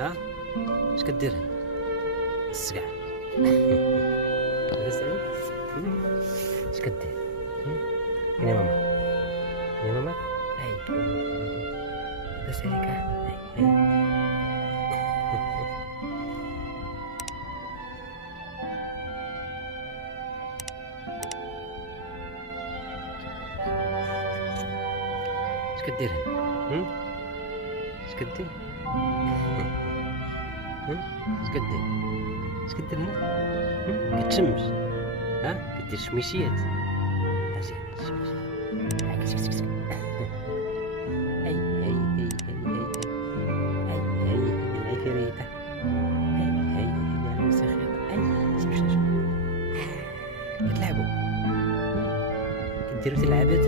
ها اش كدير هنا السقع؟ لاباس عليك؟ اش كدير؟ فين يا ماما؟ فين يا ماما؟ هاي لاباس عليك؟ هاي اش كدير هنا؟ اش كدير؟ اش كدير؟ اش كدير هنا؟ كتشمش؟ ها كدير شميشيات؟ اجي كسك كسك كسك. هاي هاي هاي هاي هاي هاي هاي العفريتة. هاي هاي هاي المسخرة. هاي شوف شوف كتلعبوا كديروا تلعبات.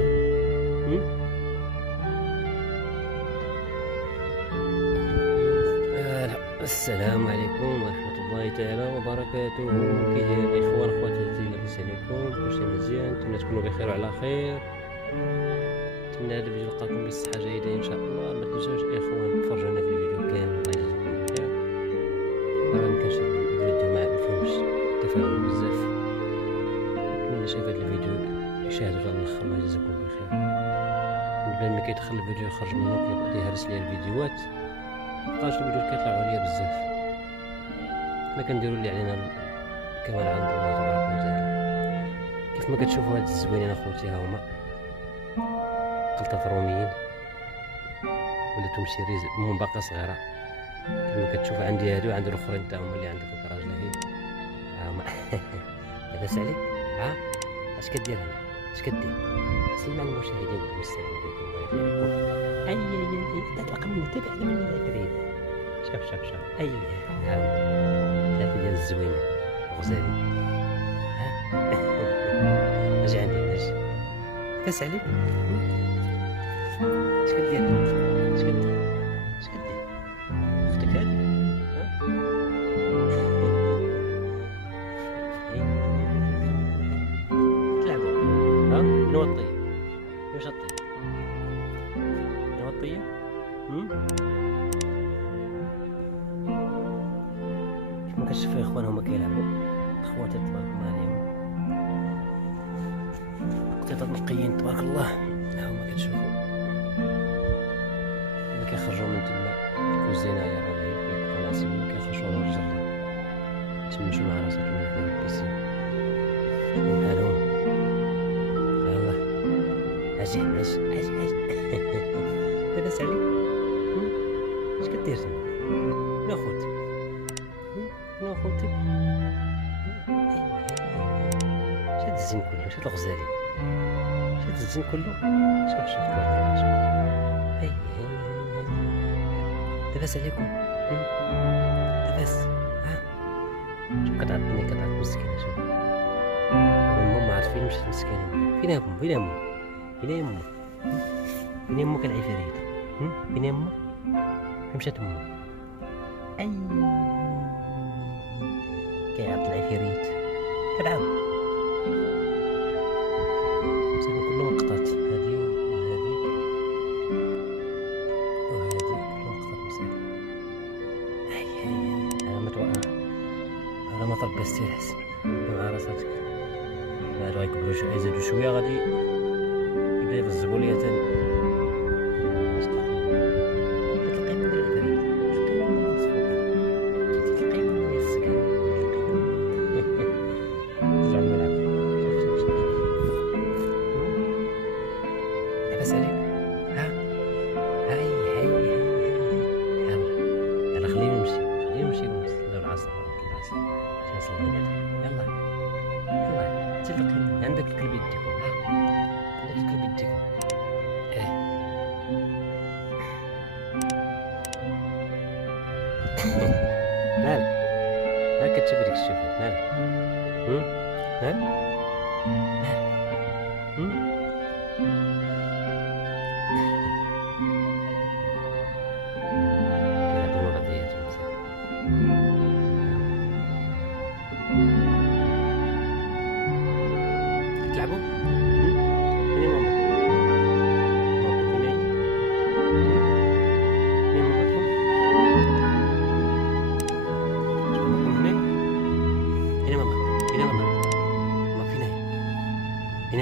السلام عليكم ورحمة الله تعالى وبركاته. كي داير الإخوان خواتاتي لاباس عليكم؟ كلشي مزيان؟ نتمنى تكونوا بخير وعلى خير. نتمنى هذا الفيديو يلقاكم بالصحة جيدة إن شاء الله. ما تنساوش الإخوان تفرجونا في الفيديو كامل. الله يجزيكم بخير. راه مكانش الفيديو ما فيهمش تفاعل بزاف. نتمنى شاف هذا الفيديو يشاهدوا حتى الآخر. الله يجزيكم بخير. من بعد ما كيدخل الفيديو يخرج منه كيبدا يهرس ليا الفيديوهات، مبقاش الفيديوهات كيطلعوا ليا بزاف. حنا كنديرو اللي علينا كما عند الله تبارك وتعالى. كيف ما كتشوفوا هاد الزوينين اخوتي ها هما قلطة روميين ولاتهم شي ريز المهم باقا صغيرة. كما كتشوف عندي هادو وعند الاخرين تا هما اللي عندك في الكراج لهي ها هما. لاباس عليك؟ اش كدير هنا؟ اش كدير؟ سلم على المشاهدين السلام عليكم الله يحييكم. اي تطلق من تبع من العفريت. شوف اي ها ثلاثة ديال الزوينة غزالي. اجي عندي اجي لاباس عليك؟ اش كدير؟ اش كدير؟ اش كدير؟ اختك هادي؟ تلعبوا من هو الطيب؟ واش الطيب؟ من هو الطيب؟ كيما كتشوفوا يا اخوان هما كيلعبوا خواتي تبارك الله عليهم. قطيطات نقيين تبارك الله. ها هما كتشوفوا دابا كيخرجوا من تما الكوزينه يا راه هي كيبقاو ناعسين كيخرجوا للجره تمشوا مع راساتهم حدا البيسين بحالهم. يلاه اجي لاباس عليك؟ اش كدير تما؟ من خوتك؟ من خوتك؟ شاد الزين كله شاد الغزالي شاد الزين كله. شوف تبارك الله شوف. هاي لاباس عليكم؟ لاباس؟ شوف كتعطيني مسكينة. شوف هما عارفين مشات مسكينة. فين امو؟ فين امو؟ فين امو؟ فين امك العفريت؟ فين امو؟ فين مشات امو؟ اي كيعط العفريت كتعاود مساكن كلهم قطات. هادي وهادي وهادي كلهم قطات مساكن. انا ما طرقستي الحسن مع راساتك. بعد غيكبروا شويه يزيدوا شويه غادي يبدا يفزقوا ليا تاني. لاباس عليك؟ هاي يلا خليه يمشي نديرو العصر عشان نصلي بعدا. يلا تلقي عندك الكلب يديكم. عندك الكلب يديكم. مالك؟ مالك كتشوفي ديك الشوفات؟ مالك؟ مالك؟ كيلعبوا مع بعضياتهم مزيان. تلعبوا؟ فين ماما؟ ماماكم فين هي؟ فين ماماكم؟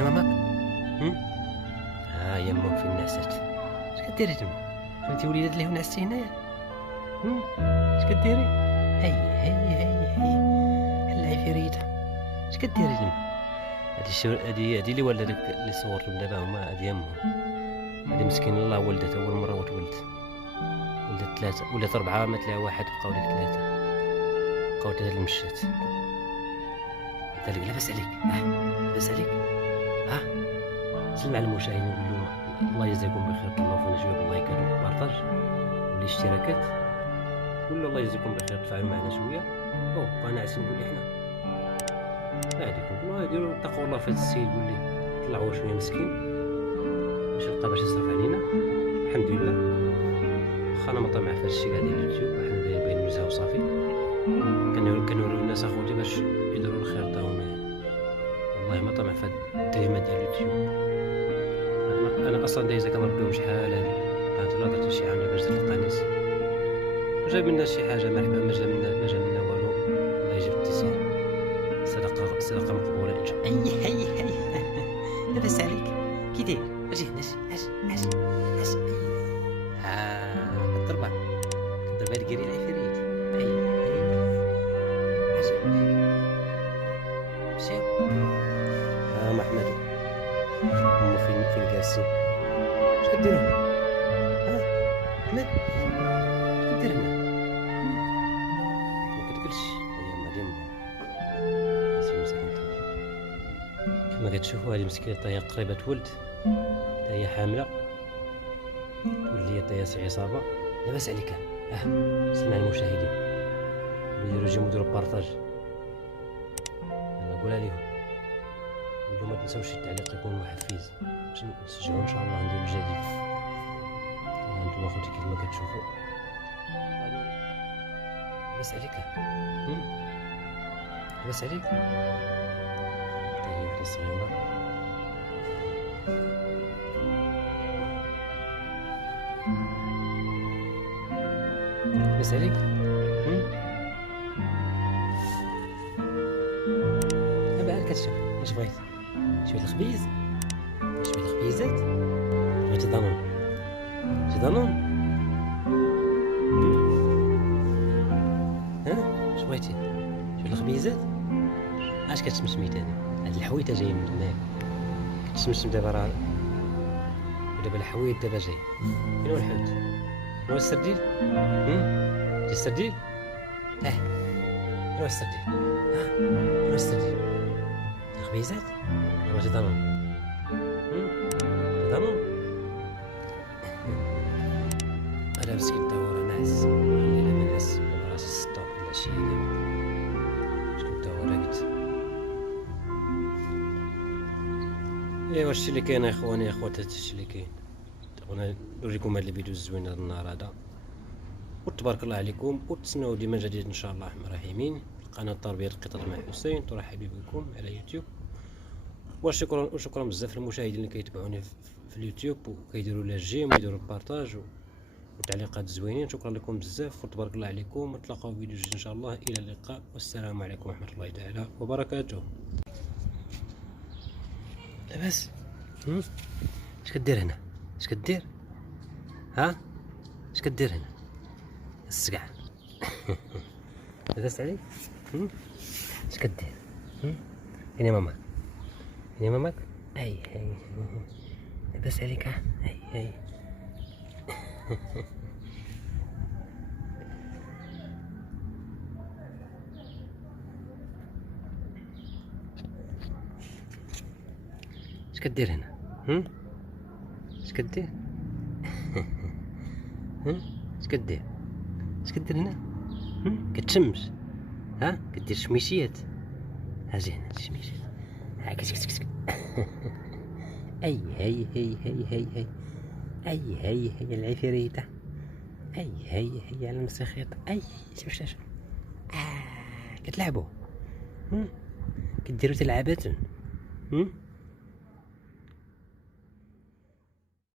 كاين ماماك؟ ها هي امك فين نعسات؟ اش كديري تما؟ شفتي وليدات اللي نعستي هنايا؟ اش كديري؟ هي العفريته، اش كديري تما؟ هادي اللي ولد لك اللي صورتهم دابا هما هادي امهم. هادي مسكين الله ولدت اول مره ولدت 3 ولات 4 مات لها 1 بقاو لك 3 بقاو 3 اللي مشات. قال لي لاباس عليك لاباس عليك سلم على المشاهدين وقول لهم الله يجزاكم بخير، طلعوا فينا شويه باللايكات والبارطاج والاشتراكات، ولا الله يجزاكم بخير تفاعلوا معنا شويه. انا عايز نقول احنا هاديكم والله ديروا اتقوا الله في هذا السيد، قول لي طلعوا شويه مسكين باش يلقى باش يصرف علينا. الحمد لله واخا انا ما طامع في هذا الشيء قاعد ديال اليوتيوب، حنا دايرين بين النزهه وصافي. كنوريو الناس اخوتي باش يديروا الخير تاهم، والله ما طامع في هاد الدريمه ديال اليوتيوب. انا اصلا دايزه كنربيهم شحال هادي قالت لا درت شي عامله باش تلقى ناس، جاب لنا شي حاجه مرحبا، ما جا منا والو، الله يجيب التيسير، صدقه مقبوله ان شاء الله. هي لاباس عليك كي داير؟ اجي هنا اش كضربها الكري العفريت. اجي مشاو محمد هما فين جالسين؟ اش كديروا هنا؟ احمد اش كدير هنا؟ ما كتقولش هي ما ديما كما كتشوفوا هذه مسكينه حتى هي قريبه تولد، حتى هي حامله تولد لي حتى هي عصابه. لاباس عليك؟ سلم على المشاهدين وديروا جيمو ديروا بارطاج، يلا قولها ليهم، قول لهم ما تنساوش التعليق يكون محفز باش نسجلوا ان شاء الله نديروا الجديد. انتم اخوتي كيف ما كتشوفوا لاباس عليك؟ لاباس عليك؟ هي وحده صغيره لاباس عليك؟ دابا كتشوف واش بغيت؟ شويه الخبيز؟ شويه الخبيزات؟ بغيتي ضانون؟ شي ضانون؟ واش بغيتي؟ شويه الخبيزات؟ اش كتشمشمي تاني؟ هاد الحويته جايه من هناك كتشمشم دابا، راه دابا الحويت دابا جاي. فين هو الحوت؟ فين هو السرديل؟ جا السرديل؟ فين هو السرديل؟ فين هو السرديل؟ الخبيزات؟ ولا ضانون؟ ضانون؟ هذا مسكين تا هو راه ناعس، خلينا ما نعس دابا راسي 6 العشيه مسكين تا هو راقد. ايوا هادشي اللي كاين اخواني اخوات، هادشي اللي كاين. بغينا نوريكم هاد الفيديو الزوين هاد النهار هذا، وتبارك الله عليكم، وتسناو ديما جديد ان شاء الله الرحمن الرحيم. قناه تربيه القطط مع حسين، ترحب بكم على يوتيوب. وشكرا بزاف للمشاهدين اللي كيتبعوني في اليوتيوب وكيديروا لي جيم ويديروا البارطاج وتعليقات زوينين. شكرا لكم بزاف وتبارك الله عليكم، ونتلاقاو في فيديو جديد ان شاء الله. الى اللقاء والسلام عليكم ورحمه الله تعالى وبركاته. لاباس؟ اش كدير هنا؟ اش كدير؟ اش كدير هنا؟ السقع لاباس عليك؟ اش كدير؟ فين يا ماما؟ فين يا ماماك؟ هي لاباس عليك؟ هي اش كدير هنا؟ اش كدير؟ اش كدير؟ اش كدير هنا؟ كتشمس؟ كدير شميشيات؟ اجي هنا شميشيات. كسك هي العفريته. هي على المسخيط. شوف كتلعبوا؟ كديروا تلعبات؟